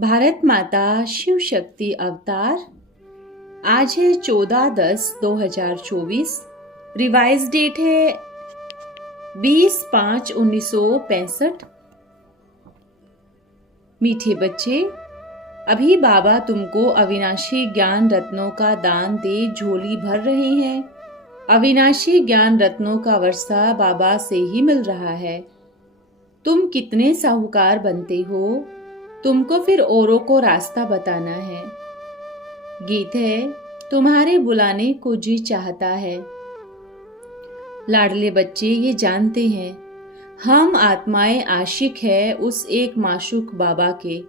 भारत माता शिव शक्ति अवतार। आज है 14/10/2024। रिवाइज डेट है 20/5/1965। मीठे बच्चे, अभी बाबा तुमको अविनाशी ज्ञान रत्नों का दान दे झोली भर रहे हैं। अविनाशी ज्ञान रत्नों का वर्षा बाबा से ही मिल रहा है। तुम कितने साहूकार बनते हो, तुमको फिर औरों को रास्ता बताना है। गीत है तुम्हारे बुलाने को जी चाहता है। लाडले बच्चे ये जानते हैं, हम आत्माएं आशिक है उस एक माशूक बाबा के।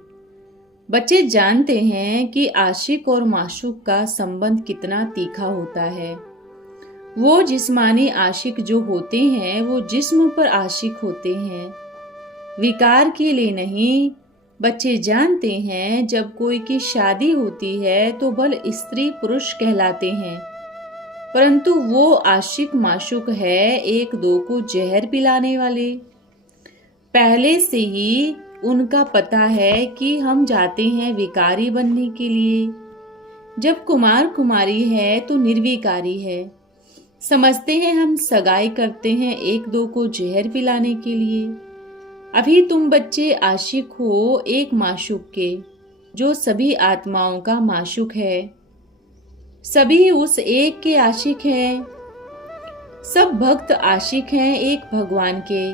बच्चे जानते हैं कि आशिक और माशूक का संबंध कितना तीखा होता है। वो जिस्मानी आशिक जो होते हैं वो जिस्म पर आशिक होते हैं, विकार के लिए नहीं। बच्चे जानते हैं जब कोई की शादी होती है तो भल स्त्री पुरुष कहलाते हैं, परंतु वो आशिक माशूक है एक दो को जहर पिलाने वाले। पहले से ही उनका पता है कि हम जाते हैं विकारी बनने के लिए। जब कुमार कुमारी है तो निर्विकारी है। समझते हैं हम सगाई करते हैं एक दो को जहर पिलाने के लिए। अभी तुम बच्चे आशिक हो एक माशूक के, जो सभी आत्माओं का माशूक है। सभी उस एक के आशिक हैं। सब भक्त आशिक हैं एक भगवान के,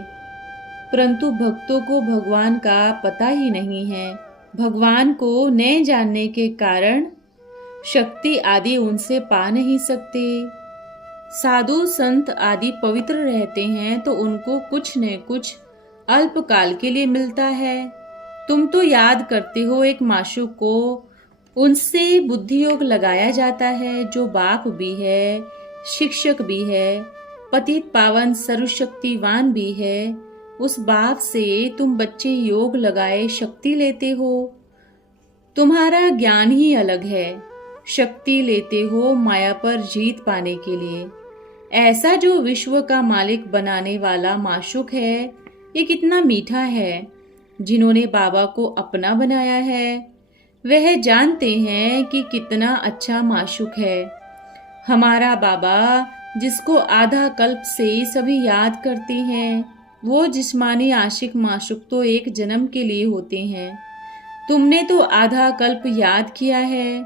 परंतु भक्तों को भगवान का पता ही नहीं है। भगवान को न जानने के कारण शक्ति आदि उनसे पा नहीं सकते। साधु संत आदि पवित्र रहते हैं तो उनको कुछ न कुछ अल्पकाल के लिए मिलता है। तुम तो याद करते हो एक माशूक को, उनसे बुद्धि योग लगाया जाता है, जो बाप भी है, शिक्षक भी है, पतित पावन सर्वशक्तिवान भी है। उस बाप से तुम बच्चे योग लगाए शक्ति लेते हो। तुम्हारा ज्ञान ही अलग है। शक्ति लेते हो माया पर जीत पाने के लिए। ऐसा जो विश्व का मालिक बनाने वाला माशूक है, ये कितना मीठा है। जिन्होंने बाबा को अपना बनाया है वह जानते हैं कि कितना अच्छा माशूक है हमारा बाबा, जिसको आधा कल्प से सभी याद करते हैं। वो जिस्मानी आशिक माशूक तो एक जन्म के लिए होते हैं। तुमने तो आधा कल्प याद किया है।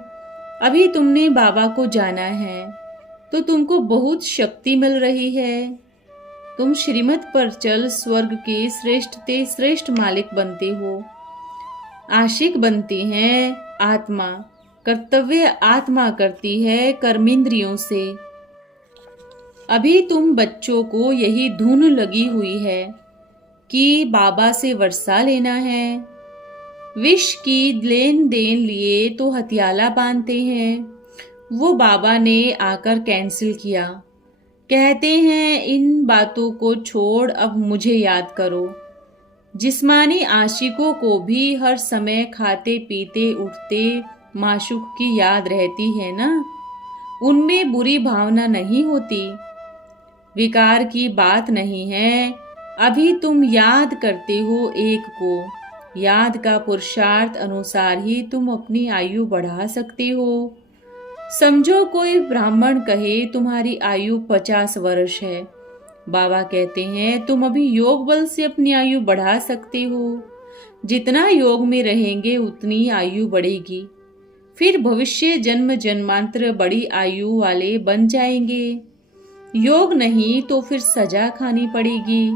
अभी तुमने बाबा को जाना है तो तुमको बहुत शक्ति मिल रही है। तुम श्रीमत पर चल स्वर्ग के श्रेष्ठ ते श्रेष्ठ मालिक बनते हो। आशिक बनते हैं आत्मा, कर्तव्य आत्मा करती है कर्मेंद्रियों से। अभी तुम बच्चों को यही धुन लगी हुई है कि बाबा से वर्षा लेना है। विष की लेन देन लिए तो हथियाला बांधते हैं। वो बाबा ने आकर कैंसिल किया। कहते हैं इन बातों को छोड़, अब मुझे याद करो। जिस्मानी आशिकों को भी हर समय खाते पीते उठते माशूक की याद रहती है ना, उनमें बुरी भावना नहीं होती, विकार की बात नहीं है। अभी तुम याद करते हो एक को। याद का पुरुषार्थ अनुसार ही तुम अपनी आयु बढ़ा सकते हो। समझो कोई ब्राह्मण कहे तुम्हारी आयु 50 वर्ष है। बाबा कहते हैं तुम अभी योग बल से अपनी आयु बढ़ा सकते हो। जितना योग में रहेंगे उतनी आयु बढ़ेगी। फिर भविष्य जन्म जन्मांतर बड़ी आयु वाले बन जाएंगे। योग नहीं तो फिर सजा खानी पड़ेगी।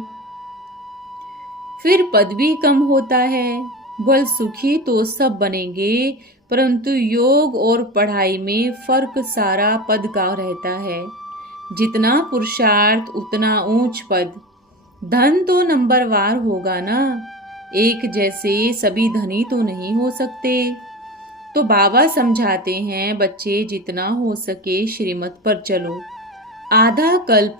फिर पद भी कम होता है। भल सुखी तो सब बनेंगे, परंतु योग और पढ़ाई में फर्क सारा पद का रहता है। जितना पुरुषार्थ उतना ऊंच पद। धन तो नंबरवार होगा ना, एक जैसे सभी धनी तो नहीं हो सकते। तो बाबा समझाते हैं बच्चे जितना हो सके श्रीमत पर चलो। आधा कल्प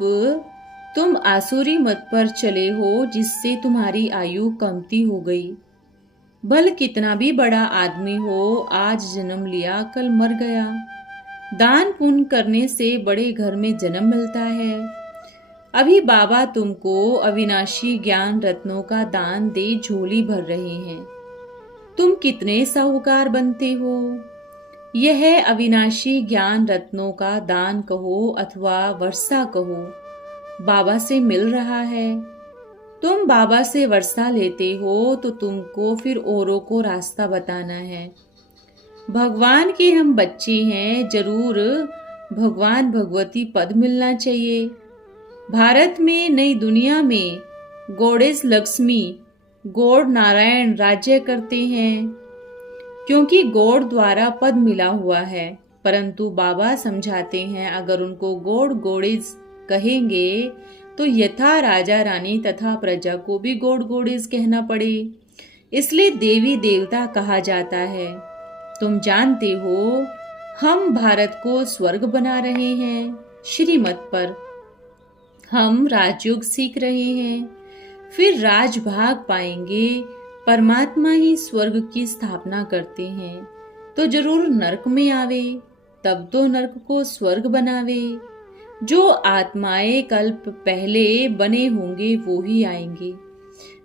तुम आसुरी मत पर चले हो, जिससे तुम्हारी आयु कमती हो गई। भल कितना भी बड़ा आदमी हो, आज जन्म लिया कल मर गया। दान पुण्य करने से बड़े घर में जन्म मिलता है। अभी बाबा तुमको अविनाशी ज्ञान रत्नों का दान दे झोली भर रहे हैं। तुम कितने साहूकार बनते हो। यह अविनाशी ज्ञान रत्नों का दान कहो अथवा वर्षा कहो, बाबा से मिल रहा है। तुम बाबा से वर्षा लेते हो तो तुमको फिर औरों को रास्ता बताना है। भगवान के हम बच्चे हैं, जरूर भगवान भगवती पद मिलना चाहिए। भारत में, नई दुनिया में गॉडेस लक्ष्मी, गॉड नारायण राज्य करते हैं, क्योंकि गॉड द्वारा पद मिला हुआ है। परंतु बाबा समझाते हैं, अगर उनको गॉड गॉडेस कहेंगे तो यथा राजा रानी तथा प्रजा को भी गॉड गॉडेस कहना पड़े, इसलिए देवी देवता कहा जाता है। तुम जानते हो हम भारत को स्वर्ग बना रहे हैं। श्रीमत पर हम राजयोग सीख रहे हैं, फिर राजभाग पाएंगे। परमात्मा ही स्वर्ग की स्थापना करते हैं, तो जरूर नरक में आवे, तब तो नरक को स्वर्ग बनावे। जो आत्माएं कल्प पहले बने होंगे वो ही आएंगे।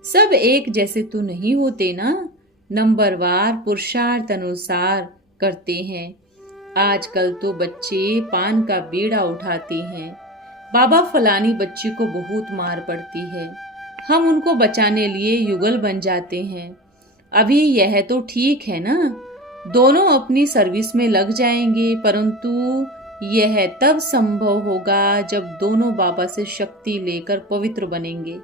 सब एक जैसे तो नहीं होते ना, नंबरवार पुरुषार्थ अनुसार करते हैं। आजकल तो बच्चे पान का बीड़ा उठाते हैं। बाबा फलानी बच्ची को बहुत मार पड़ती है, हम उनको बचाने लिए युगल बन जाते हैं। अभी यह तो ठीक है ना, दोनों अपनी सर्विस में लग जाएंगे, परंतु यह तब संभव होगा जब दोनों बाबा से शक्ति लेकर पवित्र बनेंगे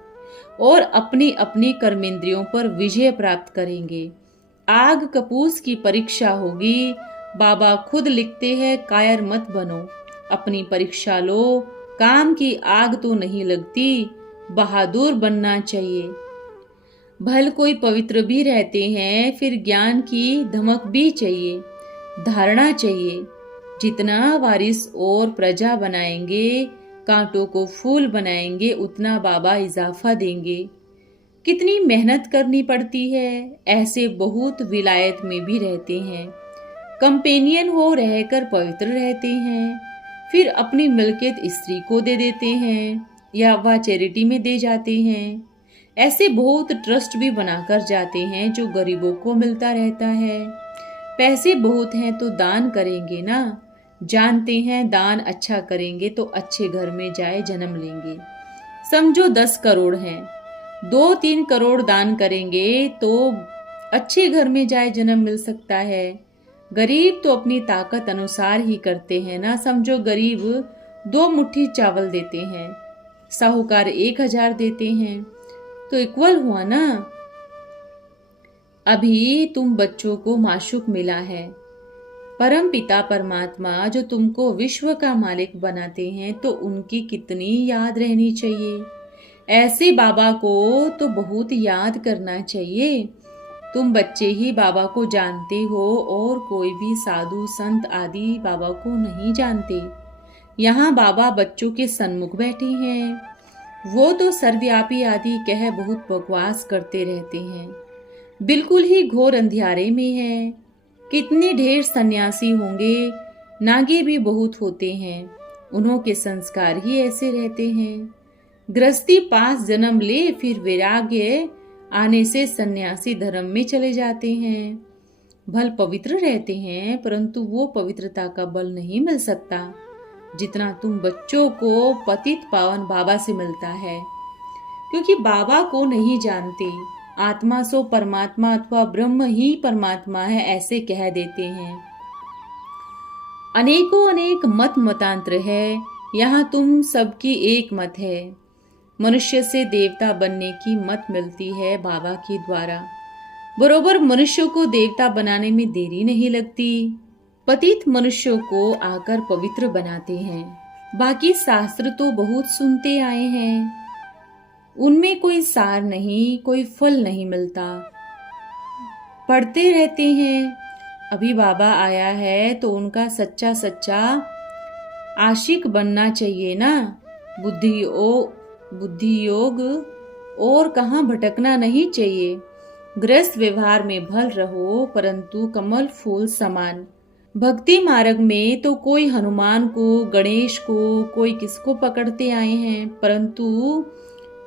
और अपनी अपनी कर्मेंद्रियों पर विजय प्राप्त करेंगे। आग कपूस की परीक्षा होगी। बाबा खुद लिखते हैं, कायर मत बनो, अपनी परीक्षा लो। काम की आग तो नहीं लगती, बहादुर बनना चाहिए। भल कोई पवित्र भी रहते हैं, फिर ज्ञान की धमक भी चाहिए, धारणा चाहिए। जितना वारिस और प्रजा बनाएंगे, कांटों को फूल बनाएंगे, उतना बाबा इजाफा देंगे। कितनी मेहनत करनी पड़ती है। ऐसे बहुत विलायत में भी रहते हैं, कंपेनियन हो रहकर पवित्र रहते हैं, फिर अपनी मिल्कियत स्त्री को दे देते हैं या वह चैरिटी में दे जाते हैं। ऐसे बहुत ट्रस्ट भी बनाकर जाते हैं जो गरीबों को मिलता रहता है। पैसे बहुत हैं तो दान करेंगे ना, जानते हैं दान अच्छा करेंगे तो अच्छे घर में जाए जन्म लेंगे। समझो 10 करोड़ हैं, 2-3 करोड़ दान करेंगे तो अच्छे घर में जाए जन्म मिल सकता है। गरीब तो अपनी ताकत अनुसार ही करते हैं ना। समझो गरीब 2 मुट्ठी चावल देते हैं, साहूकार 1000 देते हैं, तो इक्वल हुआ ना। अभी तुम बच्चों को माशूक मिला है, परम पिता परमात्मा जो तुमको विश्व का मालिक बनाते हैं, तो उनकी कितनी याद रहनी चाहिए। ऐसे बाबा को तो बहुत याद करना चाहिए। तुम बच्चे ही बाबा को जानते हो और कोई भी साधु संत आदि बाबा को नहीं जानते। यहाँ बाबा बच्चों के सन्मुख बैठे हैं, वो तो सर्वव्यापी आदि कह बहुत बकवास करते रहते हैं, बिल्कुल ही घोर अंधियारे में है। कितने ढेर सन्यासी होंगे, नागे भी बहुत होते हैं, उन्हों के संस्कार ही ऐसे रहते हैं। गृहस्थी पास जन्म ले, फिर वैराग्य आने से सन्यासी धर्म में चले जाते हैं। भल पवित्र रहते हैं, परंतु वो पवित्रता का बल नहीं मिल सकता जितना तुम बच्चों को पतित पावन बाबा से मिलता है, क्योंकि बाबा को नहीं जानते। आत्मा सो परमात्मा अथवा ब्रह्म ही परमात्मा है ऐसे कह देते हैं। अनेकों अनेक मत मतांतर है, यहाँ तुम सबकी एक मत है। मनुष्य से देवता बनने की मत मिलती है बाबा के द्वारा। बरोबर मनुष्यों को देवता बनाने में देरी नहीं लगती। पतित मनुष्यों को आकर पवित्र बनाते हैं। बाकी शास्त्र तो बहुत सुनते आए हैं, उनमें कोई सार नहीं, कोई फल नहीं मिलता, पढ़ते रहते हैं। अभी बाबा आया है तो उनका सच्चा सच्चा आशिक बनना चाहिए ना। बुद्धि योग और कहाँ भटकना नहीं चाहिए। गृहस्थ व्यवहार में भल रहो, परंतु कमल फूल समान भक्ति मार्ग में तो कोई हनुमान को, गणेश को, कोई किसको पकड़ते आए हैं, परंतु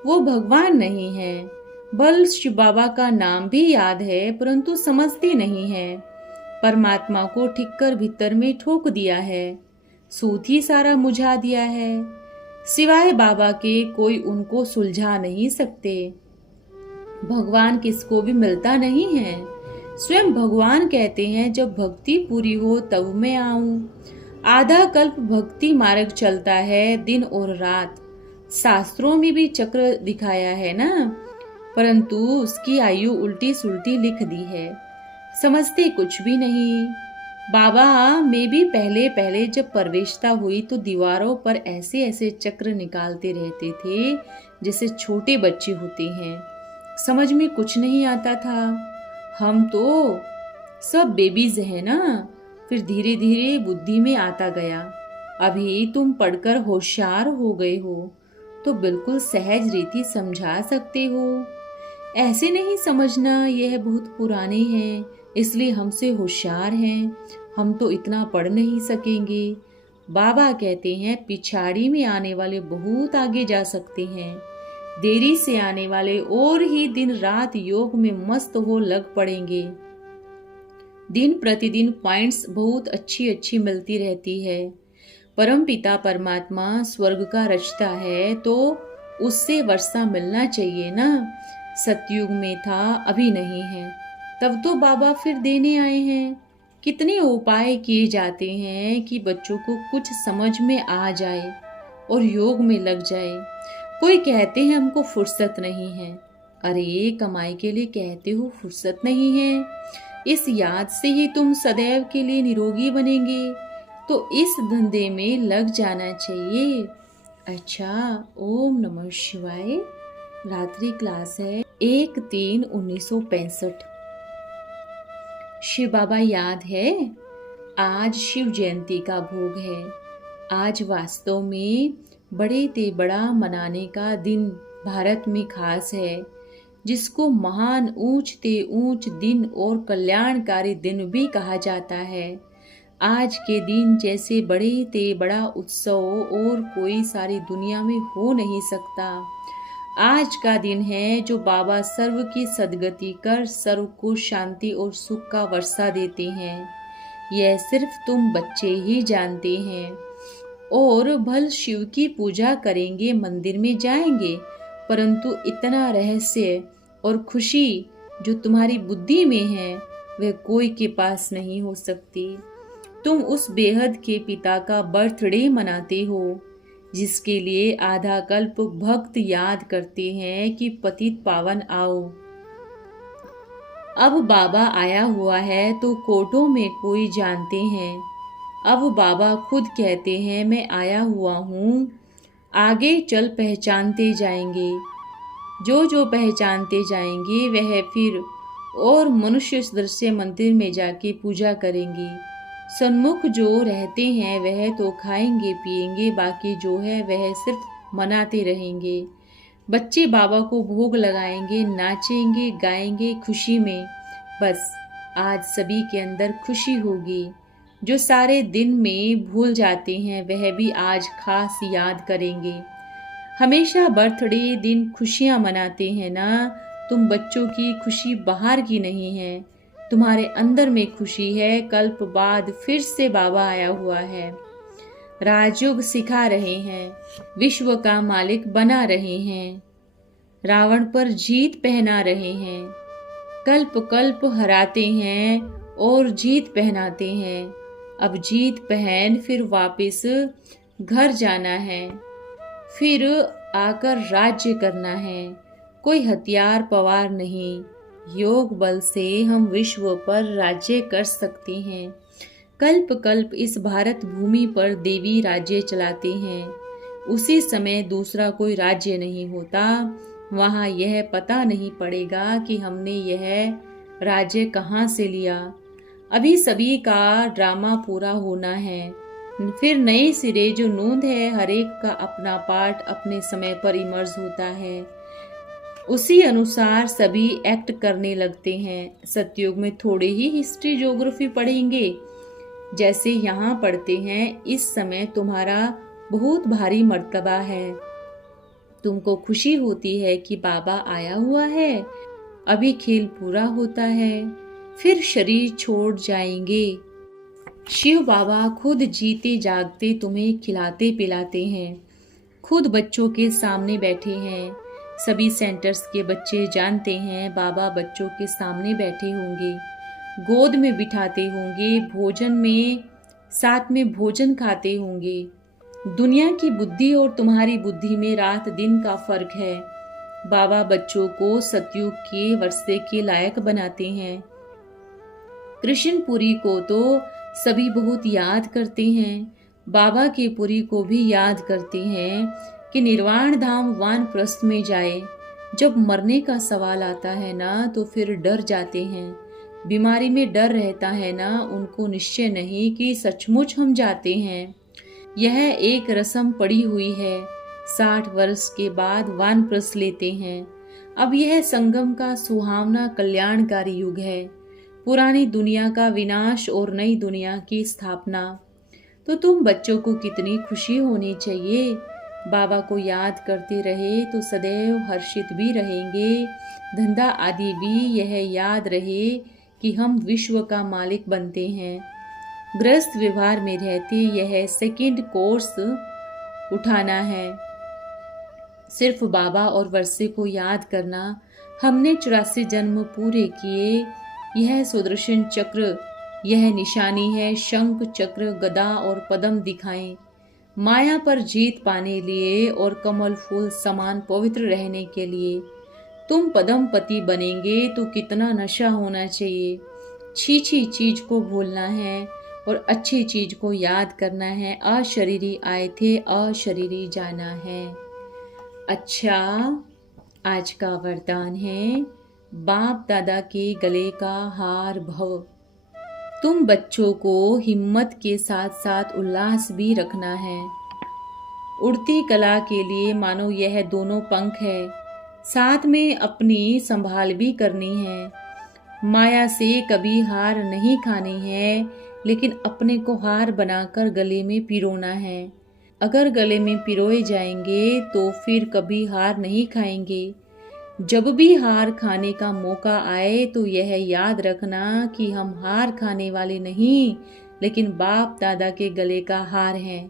वो भगवान नहीं है। बल शिव बाबा का नाम भी याद है, परंतु समझते नहीं है। परमात्मा को ठीक कर भीतर में ठोक दिया है, सूत ही सारा मुझा दिया है। सिवाय बाबा के कोई उनको सुलझा नहीं सकते। भगवान किसको भी मिलता नहीं है। स्वयं भगवान कहते हैं, जब भक्ति पूरी हो तब मैं आऊं। आधा कल्प भक्ति मार्ग चलता है, दिन और रात। शास्त्रों में भी चक्र दिखाया है ना, परंतु उसकी आयु उल्टी सुल्टी लिख दी है। समझते कुछ भी नहीं। बाबा में भी पहले पहले जब प्रवेशता हुई तो दीवारों पर ऐसे ऐसे चक्र निकालते रहते थे जैसे छोटे बच्चे होते हैं। समझ में कुछ नहीं आता था। हम तो सब बेबीज हैं ना। फिर धीरे धीरे बुद्धि में आता गया। अभी तुम पढ़कर होशियार हो गए हो तो बिल्कुल सहज रीति समझा सकते हो। ऐसे नहीं समझना यह बहुत पुराने हैं इसलिए हमसे होशियार हैं, हम तो इतना पढ़ नहीं सकेंगे। बाबा कहते हैं पिछाड़ी में आने वाले बहुत आगे जा सकते हैं। देरी से आने वाले और ही दिन रात योग में मस्त हो लग पड़ेंगे। दिन प्रतिदिन पॉइंट्स बहुत अच्छी अच्छी मिलती रहती है। परम पिता परमात्मा स्वर्ग का रचता है तो उससे वर्षा मिलना चाहिए ना। सतयुग में था, अभी नहीं है, तब तो बाबा फिर देने आए हैं। कितने उपाय किए जाते हैं कि बच्चों को कुछ समझ में आ जाए और योग में लग जाए। कोई कहते हैं हमको फुर्सत नहीं है। अरे कमाई के लिए कहते हो फुर्सत नहीं है, इस याद से ही तुम सदैव के लिए निरोगी बनेंगे, तो इस धंधे में लग जाना चाहिए। अच्छा, ओम नमः शिवाय। रात्रि क्लास है 1/3/1965। शिव बाबा याद है, आज शिव जयंती का भोग है। आज वास्तव में बड़े ते बड़ा मनाने का दिन भारत में खास है, जिसको महान ऊंच ते ऊंच दिन और कल्याणकारी दिन भी कहा जाता है। आज के दिन जैसे बड़े ते बड़ा उत्सव और कोई सारी दुनिया में हो नहीं सकता। आज का दिन है जो बाबा सर्व की सद्गति कर सर्व को शांति और सुख का वर्षा देते हैं। यह सिर्फ तुम बच्चे ही जानते हैं। और भल शिव की पूजा करेंगे, मंदिर में जाएंगे, परंतु इतना रहस्य और खुशी जो तुम्हारी बुद्धि में है वह कोई के पास नहीं हो सकती। तुम उस बेहद के पिता का बर्थडे मनाते हो जिसके लिए आधा कल्प भक्त याद करते हैं कि पतित पावन आओ। अब बाबा आया हुआ है तो कोटों में कोई जानते हैं। अब बाबा खुद कहते हैं मैं आया हुआ हूँ, आगे चल पहचानते जाएंगे। जो जो पहचानते जाएंगे वह फिर और मनुष्य दृश्य मंदिर में जाके पूजा करेंगे। सन्मुख जो रहते हैं वह तो खाएंगे पिएंगे, बाकी जो है वह सिर्फ मनाते रहेंगे। बच्चे बाबा को भोग लगाएंगे, नाचेंगे गाएंगे खुशी में। बस आज सभी के अंदर खुशी होगी। जो सारे दिन में भूल जाते हैं वह भी आज खास याद करेंगे। हमेशा बर्थडे दिन खुशियां मनाते हैं ना। तुम बच्चों की खुशी बाहर की नहीं है, तुम्हारे अंदर में खुशी है। कल्प बाद फिर से बाबा आया हुआ है, राजयोग सिखा रहे हैं, विश्व का मालिक बना रहे हैं, रावण पर जीत पहना रहे हैं। कल्प कल्प हराते हैं और जीत पहनाते हैं। अब जीत पहन फिर वापस घर जाना है, फिर आकर राज्य करना है। कोई हथियार पवार नहीं, योग बल से हम विश्व पर राज्य कर सकते हैं। कल्प कल्प इस भारत भूमि पर देवी राज्य चलाते हैं। उसी समय दूसरा कोई राज्य नहीं होता। वहाँ यह पता नहीं पड़ेगा कि हमने यह राज्य कहाँ से लिया। अभी सभी का ड्रामा पूरा होना है, फिर नए सिरे जो नूंद है, हर एक का अपना पार्ट अपने समय पर इमर्ज होता है। उसी अनुसार सभी एक्ट करने लगते हैं। सतयुग में थोड़े ही हिस्ट्री ज्योग्राफी पढ़ेंगे, जैसे यहाँ पढ़ते हैं, इस समय तुम्हारा बहुत भारी मर्तबा है। तुमको खुशी होती है कि बाबा आया हुआ है, अभी खेल पूरा होता है, फिर शरीर छोड़ जाएंगे। शिव बाबा खुद जीते जागते तुम्हें खिलाते पिलाते हैं, खुद बच्चों के सामने बैठे हैं। सभी सेंटर्स के बच्चे जानते हैं बाबा बच्चों के सामने बैठे होंगे, गोद में बिठाते होंगे, भोजन में साथ में भोजन खाते होंगे। दुनिया की बुद्धि और तुम्हारी बुद्धि में रात दिन का फर्क है। बाबा बच्चों को सतयुग के वर्षे के लायक बनाते हैं। कृष्णपुरी को तो सभी बहुत याद करते हैं, बाबा के पुरी को भी याद करते हैं कि निर्वाण धाम वानप्रस्थ में जाए। जब मरने का सवाल आता है ना, तो फिर डर जाते हैं। बीमारी में डर रहता है ना, उनको निश्चय नहीं कि सचमुच हम जाते हैं। यह एक रस्म पड़ी हुई है, 60 वर्ष के बाद वानप्रस्थ लेते हैं। अब यह संगम का सुहावना कल्याणकारी युग है, पुरानी दुनिया का विनाश और नई दुनिया की स्थापना। तो तुम बच्चों को कितनी खुशी होनी चाहिए। बाबा को याद करते रहे तो सदैव हर्षित भी रहेंगे। धंधा आदि भी यह याद रहे कि हम विश्व का मालिक बनते हैं। गृहस्थ व्यवहार में रहते यह सेकंड कोर्स उठाना है। सिर्फ बाबा और वर्षे को याद करना। हमने 84 जन्म पूरे किए। यह सुदर्शन चक्र, यह निशानी है। शंख चक्र गदा और पद्म दिखाएं, माया पर जीत पाने लिए और कमल फूल समान पवित्र रहने के लिए। तुम पद्मपति बनेंगे तो कितना नशा होना चाहिए। छीछी चीज को भूलना है और अच्छी चीज को याद करना है। अशरीरी आए थे, अशरीरी जाना है। अच्छा, आज का वरदान है बाप दादा के गले का हार भव। तुम बच्चों को हिम्मत के साथ साथ उल्लास भी रखना है। उड़ती कला के लिए मानो यह दोनों पंख है, साथ में अपनी संभाल भी करनी है। माया से कभी हार नहीं खानी है, लेकिन अपने को हार बनाकर गले में पिरोना है। अगर गले में पिरोए जाएंगे तो फिर कभी हार नहीं खाएंगे। जब भी हार खाने का मौका आए तो यह याद रखना कि हम हार खाने वाले नहीं, लेकिन बाप दादा के गले का हार हैं।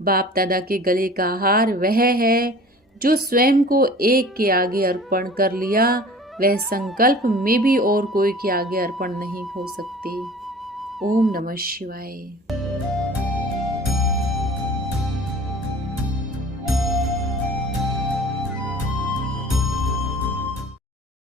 बाप दादा के गले का हार वह है जो स्वयं को एक के आगे अर्पण कर लिया। वह संकल्प में भी और कोई के आगे अर्पण नहीं हो सकते। ओम नमः शिवाय।